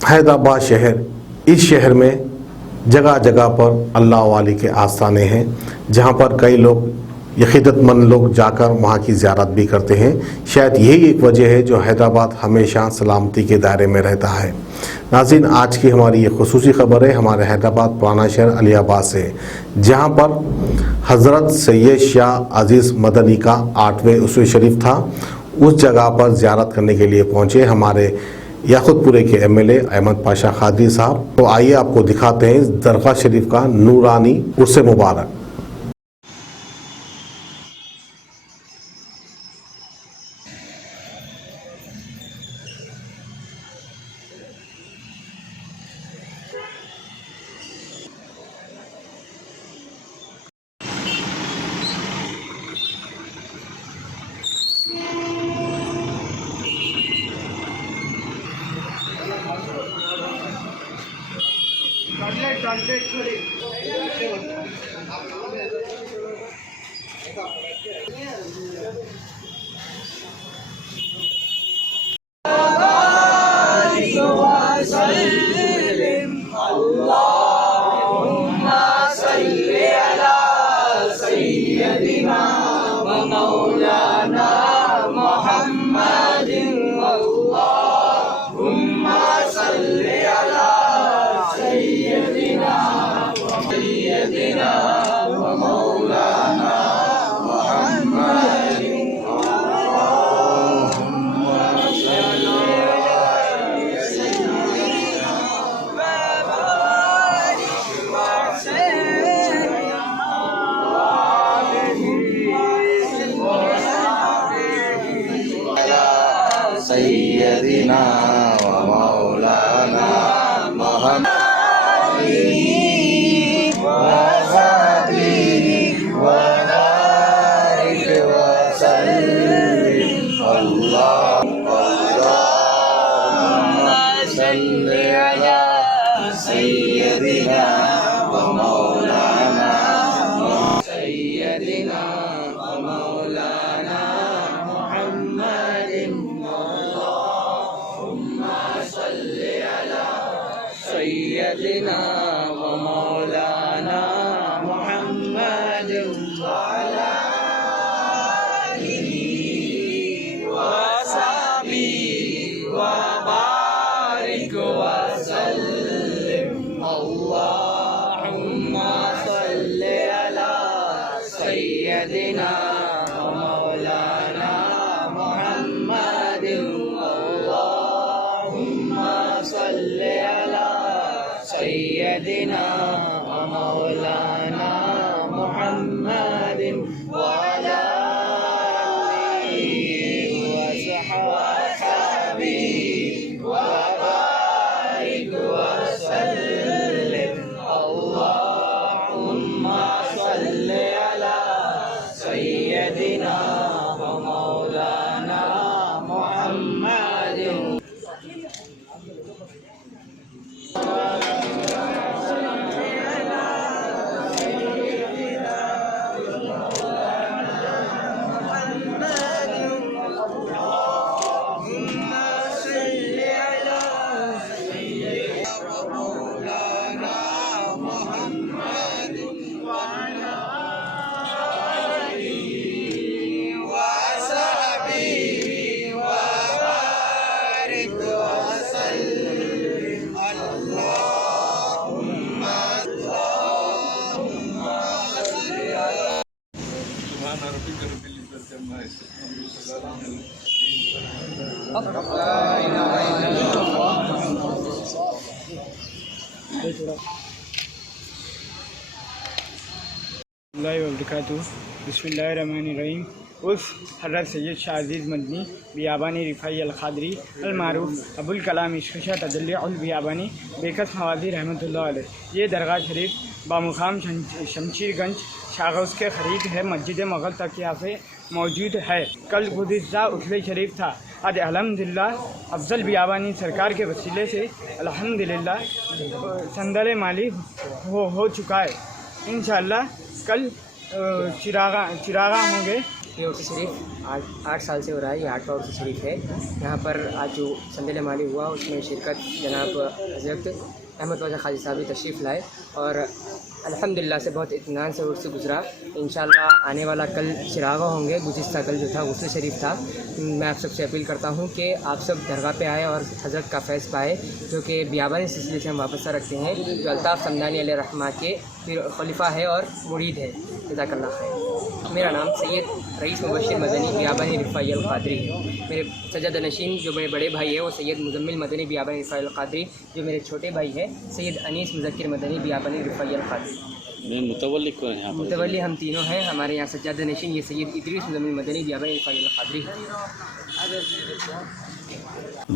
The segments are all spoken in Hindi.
हैदराबाद शहर, इस शहर में जगह जगह पर अल्लाह वाली के आस्थाने हैं, जहाँ पर कई लोग यकीदतमंद लोग जाकर वहाँ की ज़ियारत भी करते हैं। शायद यही एक वजह है जो हैदराबाद हमेशा सलामती के दायरे में रहता है। नाज़रीन, आज की हमारी ये खुसूसी ख़बर है हमारे हैदराबाद पुराना शहर अलियाबाद से, जहाँ पर हज़रत सैयद शाह अज़ीज़ मदनी का 8वें उर्स शरीफ था। उस जगह पर ज़ियारत करने के लिए पहुँचे हमारे याकुतपुरे के एमएलए अहमद पाशा खादरी साहब। तो आइए आपको दिखाते हैं दरगाह शरीफ का नूरानी उर्स मुबारक। सैयदिना व मौलाना मोहम्मद व सल्ली व बारिक व सल्लिम अल्लाहुम्मा सल्ली अला सैयदिना व मौलाना सैयदिना व मौलाना मुहम्मदिन सैयदिना व मौलाना मुहम्मद व अला आलिहि व सहबिहि व बारिक व सल्लिम अल्लाहुम्मा सल्ली अला सैयदिना व मौलाना मुहम्मद अल्लाहुम्मा सल्ली अला सैयदिना व मौलाना मुहम्मद व अला आलिहि व सहबिहि व बारिक व सल्लिम अल्लाहुम्मा सल्ली अला सैयदिना व मौलाना मुहम्मद। बिस्मिल्लाहिर्रहमानिर्रहीम। उस हज़रत सैयद शाह अज़ीज़ मदनी बियाबानी रिफ़ाई अल-क़ादरी अल-मारूफ़ अबुल कलाम इश्क़ तजल्ली उल बियाबानी बेकस नवाज़ी रहमतुल्लाह अलैह। ये दरगाह शरीफ बामुकाम शमशीरगंज शागौस के करीब है, मस्जिद मुग़ल तक यहाँ पे मौजूद है। कल गुज़िश्ता उर्स शरीफ था। आज अल्हम्दुलिल्लाह अफ़ज़ल बियाबानी सरकार के वसीले से अल्हम्दुलिल्लाह संदल माली हो चुका है। इंशाअल्लाह कल चिरागा होंगे ये उर्स शरीफ 8 साल से हो रहा है। ये 8वां उर्स शरीफ है। यहाँ पर आज जो संदल माली हुआ उसमें शिरकत जनाब हज़रत अहमद ख्वाजा खाजी साहब भी तशरीफ़ लाए और अल्हम्दुलिल्लाह से बहुत इत्मीनान से उर्स गुज़रा। इंशाअल्लाह आने वाला कल चिरागा होंगे। गुज़िश्ता कल जो था गुस्ल शरीफ था। मैं आप सबसे अपील करता हूँ कि आप सब दरगाह पे आए और हज़रत का फैज़ पाए, जो कि बियाबानी सिलसिले से हम वाबस्ता रखते हैं, जो अल्ताफ़ समदानी अलैहि रहमा के खलीफा है और मुरीद है। जज़ाकल्लाह खैर। मेरा नाम सैयद रईस मुबश्शिर मदनी बियाबानी रिफ़ाई अल क़ादरी है। मेरे सज्जाद नशीन जो मेरे बड़े भाई है वो सैयद मुज़म्मिल मदनी बियाबानी रिफ़ाई अल क़ादरी, जो मेरे छोटे भाई है सैयद अनीस मुज़क्किर मदनी बियाबानी रिफ़ाई अल क़ादरी। मुतवल्ली कौन है यहाँ पर? मुतवल्ली हम तीनों हैं। हमारे यहाँ सज्जाद नशीन ये सैयद इदरीस मुज़म्मिल मदनी बियाबानी रिफ़ाई अल क़ादरी है।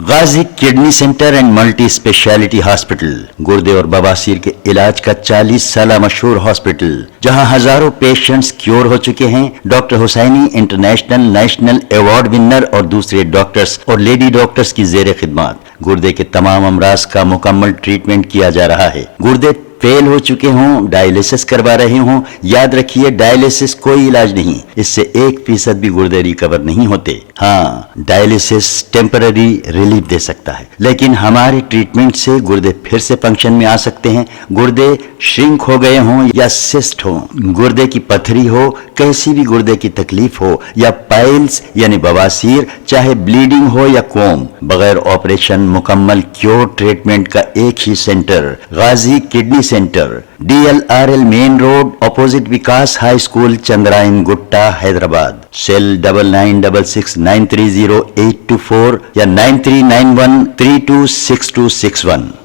Ghazi kidney centre and multi speciality hospital गुर्दे और बवासीर के इलाज का 40 साल मशहूर हॉस्पिटल, जहां हजारों पेशेंट्स क्योर हो चुके हैं। Doctor Husaini international national award winner और दूसरे डॉक्टर्स और लेडी डॉक्टर्स की जेर खिदमत गुर्दे के तमाम अमराज का मुकम्मल ट्रीटमेंट किया जा रहा है। गुर्दे फेल हो चुके हों, डायलिसिस करवा रहे हों, याद रखिए डायलिसिस कोई इलाज नहीं, इससे 1% भी गुर्दे रिकवर नहीं होते। हाँ, डायलिसिस टेम्पररी रिलीफ दे सकता है, लेकिन हमारे ट्रीटमेंट से गुर्दे फिर से फंक्शन में आ सकते हैं। गुर्दे श्रिंक हो गए हों या सिस्ट हो, गुर्दे की पथरी हो, कैसी भी गुर्दे की तकलीफ हो या पाइल्स यानी बवासीर, चाहे ब्लीडिंग हो या कोम, बगैर ऑपरेशन मुकम्मल क्योर ट्रीटमेंट का एक ही centre Ghazi kidney centre, DLRL main road opposite Vikas high school, Chandrayangutta, Hyderabad. Cell 9966930824 या 9391326261।